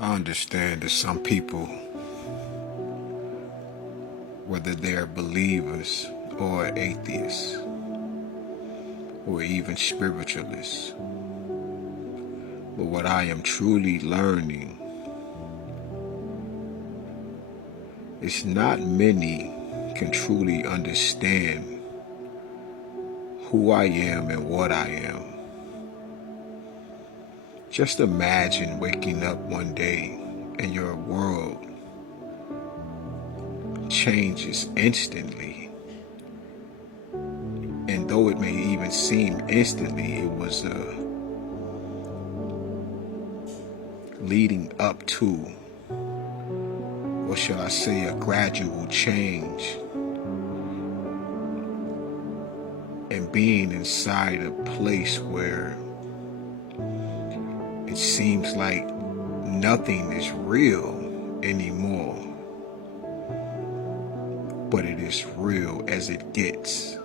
I understand that some people, whether they're believers or atheists or even spiritualists, but what I am truly learning is not many can truly understand who I am and what I am. Just imagine waking up one day and your world changes instantly. And though it may even seem instantly, it was leading up to, or shall I say, a gradual change. And being inside a place where it seems like nothing is real anymore, but it is real as it gets.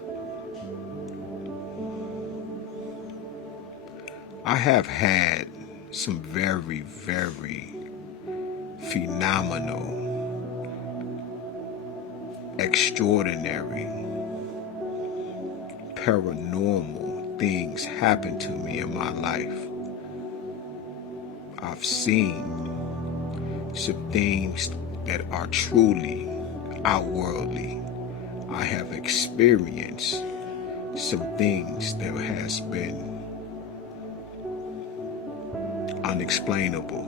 I have had some very, very phenomenal, extraordinary, paranormal things happen to me in my life. I've seen some things that are truly outworldly. I have experienced some things that has been unexplainable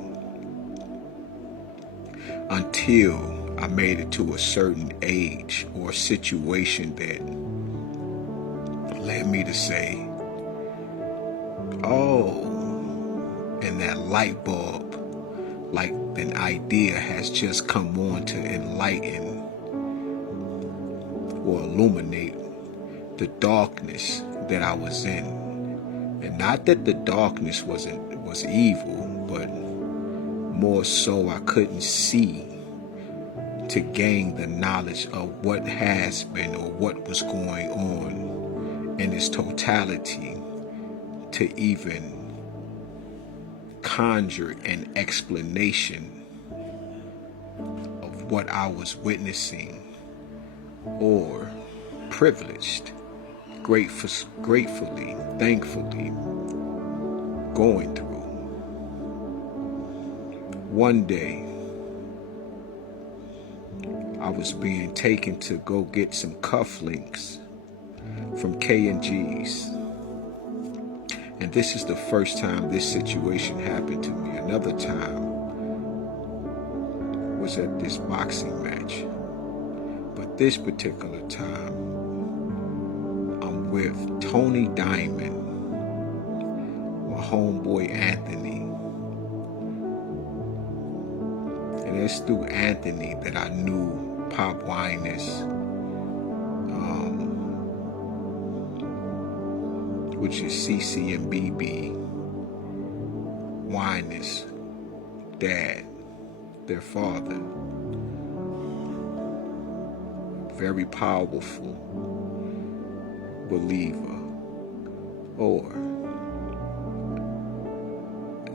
until I made it to a certain age or situation that led me to say, oh, and that light bulb, like an idea has just come on to enlighten or illuminate the darkness that I was in. And not that the darkness was evil, but more so I couldn't see to gain the knowledge of what has been or what was going on in its totality to even conjure an explanation of what I was witnessing or privileged, gratefully, thankfully going through. One day, I was being taken to go get some cufflinks from K&G's. And this is the first time this situation happened to me. Another time was at this boxing match. But this particular time, I'm with Tony Diamond, my homeboy Anthony. And it's through Anthony that I knew Pop Winus, which is CC and BB Winus' dad, their father. Very powerful believer, or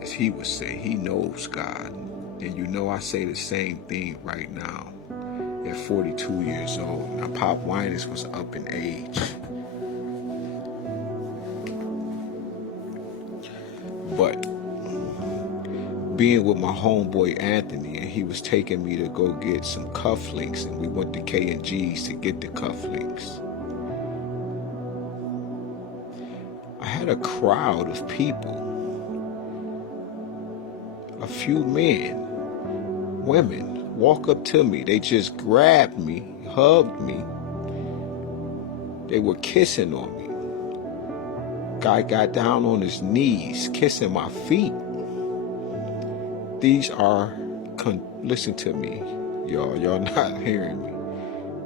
as he would say, he knows God. And you know I say the same thing right now at 42 years old. Now Pop Winus was up in age, but being with my homeboy Anthony, and he was taking me to go get some cufflinks, and we went to K&G's to get the cufflinks. I had a crowd of people, a few men, women, walk up to me. They just grabbed me, hugged me. They were kissing on me. Guy got down on his knees, kissing my feet. These are, listen to me, y'all not hearing me.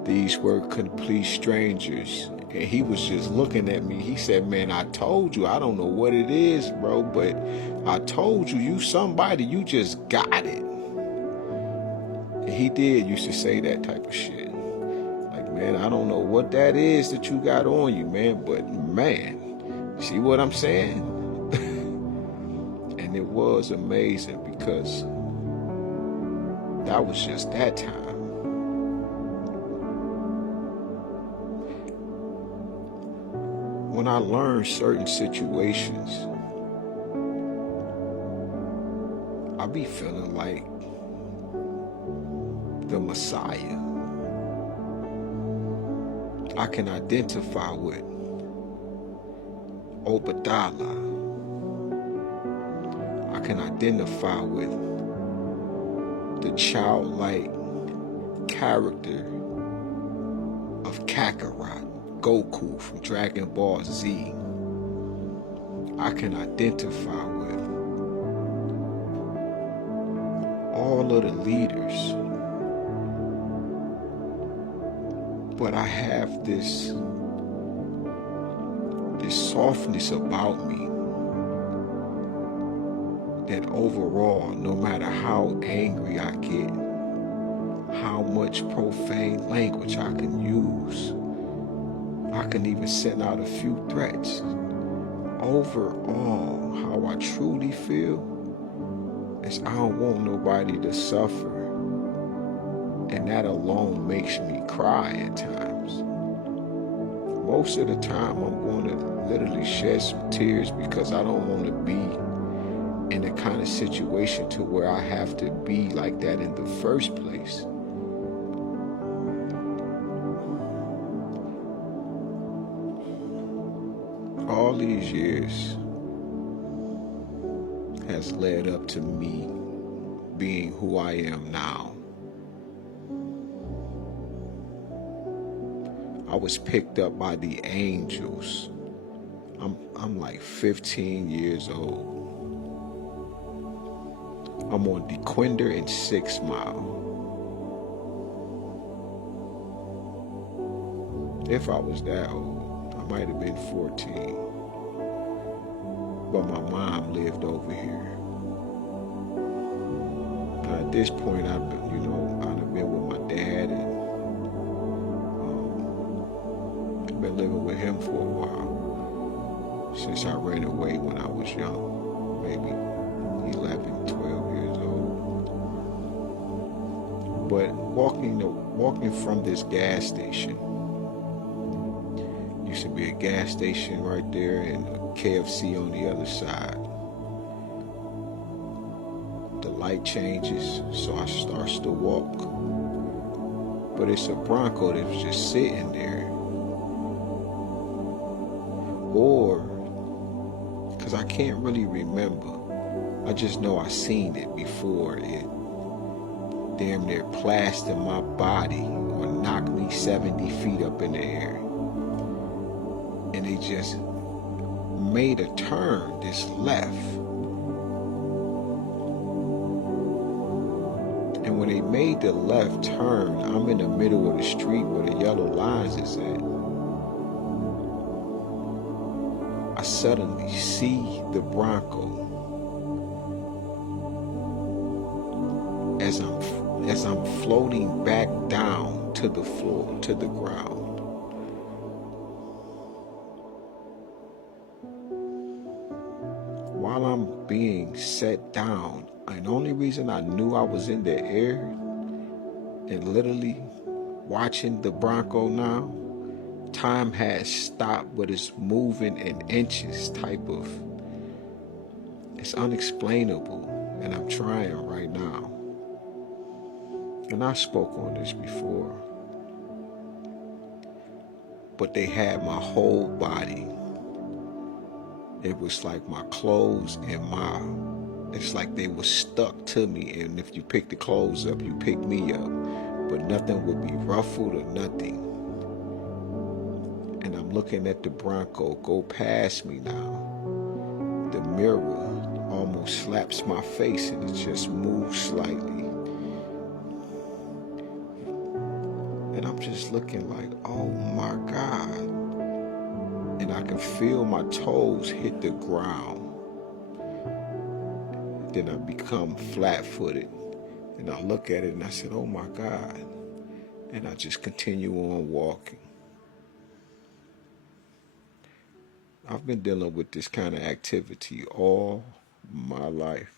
These were complete strangers. And he was just looking at me. He said, man, I told you, I don't know what it is, bro, but I told you, you somebody, you just got it. And he did used to say that type of shit. Like, man, I don't know what that is that you got on you, man, but man, see what I'm saying? And it was amazing because That was just that time. When I learned certain situations, I be feeling like the Messiah. I can identify with Obadiah. I can identify with the childlike character of Kakarot, Goku from Dragon Ball Z. I can identify with all of the leaders. But I have this softness about me that overall, no matter how angry I get, how much profane language I can use, I can even send out a few threats. Overall, how I truly feel is I don't want nobody to suffer. And that alone makes me cry at times. Most of the time, I'm going to literally shed some tears because I don't want to be in the kind of situation to where I have to be like that in the first place. All these years has led up to me being who I am now. I was picked up by the angels. I'm like 15 years old. I'm on DeQuinder and 6 Mile. If I was that old, I might have been 14. But my mom lived over here. Now at this point, I'd have been with my dad and been living with him for a while. Since I ran away when I was young, maybe 11, 12 years old. But walking from this gas station, used to be a gas station right there and a KFC on the other side. The light changes, so I starts to walk. But it's a Bronco that was just sitting there. Or, because I can't really remember, I just know I seen it before it damn near plastered my body or knocked me 70 feet up in the air. And they just made a turn, this left. And when they made the left turn, I'm in the middle of the street where the yellow lines is at. I suddenly see the Bronco as I'm floating back down to the floor, to the ground. While I'm being set down, and the only reason I knew I was in the air and literally watching the Bronco now, time has stopped, but it's moving in inches type of, it's unexplainable, and I'm trying right now. And I spoke on this before, but they had my whole body. It was like my clothes and it's like they were stuck to me, and if you pick the clothes up, you pick me up, but nothing would be ruffled or nothing. And I'm looking at the Bronco go past me now. The mirror almost slaps my face and it just moves slightly. And I'm just looking like, oh my God. And I can feel my toes hit the ground. Then I become flat-footed. And I look at it and I said, oh my God. And I just continue on walking. I've been dealing with this kind of activity all my life.